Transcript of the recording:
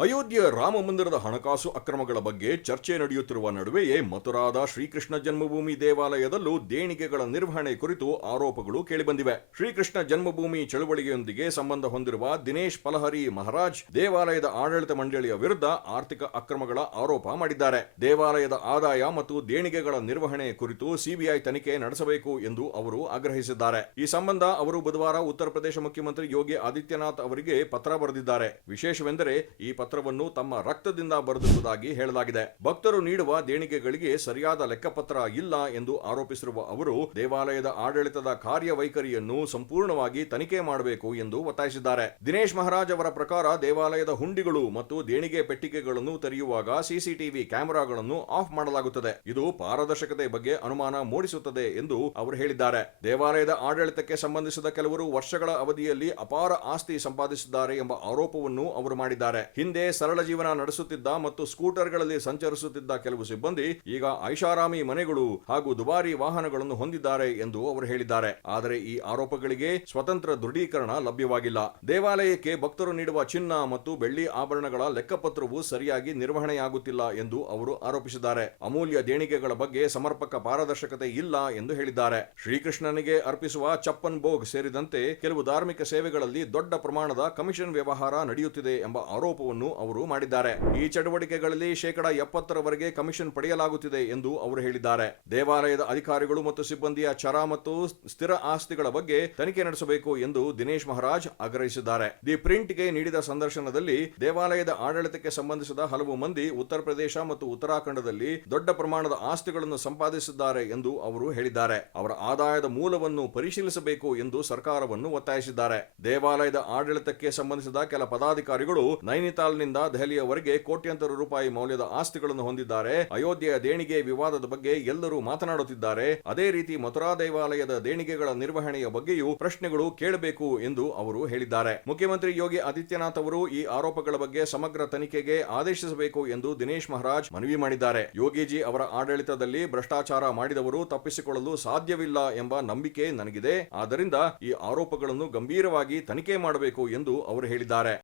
ಅಯೋಧ್ಯೆಯ ರಾಮ ಮಂದಿರದ ಹಣಕಾಸು ಅಕ್ರಮಗಳ ಬಗ್ಗೆ ಚರ್ಚೆ ನಡೆಯುತ್ತಿರುವ ನಡುವೆಯೇ ಮಥುರಾದ ಶ್ರೀಕೃಷ್ಣ ಜನ್ಮಭೂಮಿ ದೇವಾಲಯದಲ್ಲೂ ದೇಣಿಗೆಗಳ ನಿರ್ವಹಣೆ ಕುರಿತು ಆರೋಪಗಳು ಕೇಳಿಬಂದಿವೆ. ಶ್ರೀಕೃಷ್ಣ ಜನ್ಮಭೂಮಿ ಚಳುವಳಿಯೊಂದಿಗೆ ಸಂಬಂಧ ಹೊಂದಿರುವ ದಿನೇಶ್ ಪಲಹರಿ ಮಹಾರಾಜ್ ದೇವಾಲಯದ ಆಡಳಿತ ಮಂಡಳಿಯ ವಿರುದ್ಧ ಆರ್ಥಿಕ ಅಕ್ರಮಗಳ ಆರೋಪ ಮಾಡಿದ್ದಾರೆ. ದೇವಾಲಯದ ಆದಾಯ ಮತ್ತು ದೇಣಿಗೆಗಳ ನಿರ್ವಹಣೆ ಕುರಿತು ಸಿಬಿಐ ತನಿಖೆ ನಡೆಸಬೇಕು ಎಂದು ಅವರು ಆಗ್ರಹಿಸಿದ್ದಾರೆ. ಈ ಸಂಬಂಧ ಅವರು ಬುಧವಾರ ಉತ್ತರ ಪ್ರದೇಶ ಮುಖ್ಯಮಂತ್ರಿ ಯೋಗಿ ಆದಿತ್ಯನಾಥ್ ಅವರಿಗೆ ಪತ್ರ ಬರೆದಿದ್ದಾರೆ. ವಿಶೇಷವೆಂದರೆ ಈ ಪತ್ರವನ್ನು ತಮ್ಮ ರಕ್ತದಿಂದ ಬರೆದಿರುವುದಾಗಿ ಹೇಳಲಾಗಿದೆ. ಭಕ್ತರು ನೀಡುವ ದೇಣಿಗೆಗಳಿಗೆ ಸರಿಯಾದ ಲೆಕ್ಕಪತ್ರ ಇಲ್ಲ ಎಂದು ಆರೋಪಿಸಿರುವ ಅವರು ದೇವಾಲಯದ ಆಡಳಿತದ ಕಾರ್ಯವೈಖರಿಯನ್ನು ಸಂಪೂರ್ಣವಾಗಿ ತನಿಖೆ ಮಾಡಬೇಕು ಎಂದು ಒತ್ತಾಯಿಸಿದ್ದಾರೆ. ದಿನೇಶ್ ಮಹಾರಾಜ್ ಅವರ ಪ್ರಕಾರ ದೇವಾಲಯದ ಹುಂಡಿಗಳು ಮತ್ತು ದೇಣಿಗೆ ಪೆಟ್ಟಿಗೆಗಳನ್ನು ತೆರೆಯುವಾಗ ಸಿಸಿಟಿವಿ ಕ್ಯಾಮೆರಾಗಳನ್ನು ಆಫ್ ಮಾಡಲಾಗುತ್ತದೆ. ಇದು ಪಾರದರ್ಶಕತೆ ಬಗ್ಗೆ ಅನುಮಾನ ಮೂಡಿಸುತ್ತದೆ ಎಂದು ಅವರು ಹೇಳಿದ್ದಾರೆ. ದೇವಾಲಯದ ಆಡಳಿತಕ್ಕೆ ಸಂಬಂಧಿಸಿದ ಕೆಲವರು ವರ್ಷಗಳ ಅವಧಿಯಲ್ಲಿ ಅಪಾರ ಆಸ್ತಿ ಸಂಪಾದಿಸಿದ್ದಾರೆ ಎಂಬ ಆರೋಪವನ್ನು ಅವರು ಮಾಡಿದ್ದಾರೆ. ಹಿಂದೆ ಸರಳ ಜೀವನ ನಡೆಸುತ್ತಿದ್ದ ಮತ್ತು ಸ್ಕೂಟರ್ಗಳಲ್ಲಿ ಸಂಚರಿಸುತ್ತಿದ್ದ ಕೆಲವು ಸಿಬ್ಬಂದಿ ಈಗ ಐಷಾರಾಮಿ ಮನೆಗಳು ಹಾಗೂ ದುಬಾರಿ ವಾಹನಗಳನ್ನು ಹೊಂದಿದ್ದಾರೆ ಎಂದು ಅವರು ಹೇಳಿದ್ದಾರೆ. ಆದರೆ ಈ ಆರೋಪಗಳಿಗೆ ಸ್ವತಂತ್ರ ದೃಢೀಕರಣ ಲಭ್ಯವಾಗಿಲ್ಲ. ದೇವಾಲಯಕ್ಕೆ ಭಕ್ತರು ನೀಡುವ ಚಿನ್ನ ಮತ್ತು ಬೆಳ್ಳಿ ಆಭರಣಗಳ ಲೆಕ್ಕಪತ್ರವು ಸರಿಯಾಗಿ ನಿರ್ವಹಣೆಯಾಗುತ್ತಿಲ್ಲ ಎಂದು ಅವರು ಆರೋಪಿಸಿದ್ದಾರೆ. ಅಮೂಲ್ಯ ದೇಣಿಗೆಗಳ ಬಗ್ಗೆ ಸಮರ್ಪಕ ಪಾರದರ್ಶಕತೆ ಇಲ್ಲ ಎಂದು ಹೇಳಿದ್ದಾರೆ. ಶ್ರೀಕೃಷ್ಣನಿಗೆ ಅರ್ಪಿಸುವ ಚಪ್ಪನ್ ಭೋಗ್ ಸೇರಿದಂತೆ ಕೆಲವು ಧಾರ್ಮಿಕ ಸೇವೆಗಳಲ್ಲಿ ದೊಡ್ಡ ಪ್ರಮಾಣದ ಕಮಿಷನ್ ವ್ಯವಹಾರ ನಡೆಯುತ್ತಿದೆ ಎಂಬ ಆರೋಪವನ್ನು ಅವರು ಮಾಡಿದ್ದಾರೆ. ಈ ಚಟುವಟಿಕೆಗಳಲ್ಲಿ 70% ಕಮಿಷನ್ ಪಡೆಯಲಾಗುತ್ತಿದೆ ಎಂದು ಅವರು ಹೇಳಿದ್ದಾರೆ. ದೇವಾಲಯದ ಅಧಿಕಾರಿಗಳು ಮತ್ತು ಸಿಬ್ಬಂದಿಯ ಚರ ಮತ್ತು ಸ್ಥಿರ ಆಸ್ತಿಗಳ ಬಗ್ಗೆ ತನಿಖೆ ನಡೆಸಬೇಕು ಎಂದು ದಿನೇಶ್ ಮಹಾರಾಜ್ ಆಗ್ರಹಿಸಿದ್ದಾರೆ. ದಿ ಪ್ರಿಂಟ್ಗೆ ನೀಡಿದ ಸಂದರ್ಶನದಲ್ಲಿ ದೇವಾಲಯದ ಆಡಳಿತಕ್ಕೆ ಸಂಬಂಧಿಸಿದ ಹಲವು ಮಂದಿ ಉತ್ತರ ಪ್ರದೇಶ ಮತ್ತು ಉತ್ತರಾಖಂಡದಲ್ಲಿ ದೊಡ್ಡ ಪ್ರಮಾಣದ ಆಸ್ತಿಗಳನ್ನು ಸಂಪಾದಿಸಿದ್ದಾರೆ ಎಂದು ಅವರು ಹೇಳಿದ್ದಾರೆ. ಅವರ ಆದಾಯದ ಮೂಲವನ್ನು ಪರಿಶೀಲಿಸಬೇಕು ಎಂದು ಸರ್ಕಾರವನ್ನು ಒತ್ತಾಯಿಸಿದ್ದಾರೆ. ದೇವಾಲಯದ ಆಡಳಿತಕ್ಕೆ ಸಂಬಂಧಿಸಿದ ಕೆಲ ಪದಾಧಿಕಾರಿಗಳು ನೈನಿತಾಲ್ನಿಂದ ದೆಹಲಿಯವರೆಗೆ ಕೋಟ್ಯಂತರ ರೂಪಾಯಿ ಮೌಲ್ಯದ ಆಸ್ತಿಗಳನ್ನು ಹೊಂದಿದ್ದಾರೆ. ಅಯೋಧ್ಯೆಯ ದೇಣಿಗೆ ವಿವಾದದ ಬಗ್ಗೆ ಎಲ್ಲರೂ ಮಾತನಾಡುತ್ತಿದ್ದಾರೆ. ಅದೇ ರೀತಿ ಮಥುರಾ ದೇವಾಲಯದ ದೇಣಿಗೆಗಳ ನಿರ್ವಹಣೆಯ ಬಗ್ಗೆಯೂ ಪ್ರಶ್ನೆಗಳು ಕೇಳಬೇಕು ಎಂದು ಅವರು ಹೇಳಿದ್ದಾರೆ. ಮುಖ್ಯಮಂತ್ರಿ ಯೋಗಿ ಆದಿತ್ಯನಾಥ್ ಅವರು ಈ ಆರೋಪಗಳ ಬಗ್ಗೆ ಸಮಗ್ರ ತನಿಖೆಗೆ ಆದೇಶಿಸಬೇಕು ಎಂದು ದಿನೇಶ್ ಮಹಾರಾಜ್ ಮನವಿ ಮಾಡಿದ್ದಾರೆ. ಯೋಗಿಜಿ ಅವರ ಆಡಳಿತದಲ್ಲಿ ಭ್ರಷ್ಟಾಚಾರ ಮಾಡಿದವರು ತಪ್ಪಿಸಿಕೊಳ್ಳಲು ಸಾಧ್ಯವಿಲ್ಲ ಎಂಬ ನಂಬಿಕೆ ನನಗಿದೆ. ಆದ್ದರಿಂದ ಈ ಆರೋಪಗಳನ್ನು ಗಂಭೀರವಾಗಿ ತನಿಖೆ ಮಾಡಬೇಕು ಎಂದು ಅವರು ಹೇಳಿದ್ದಾರೆ.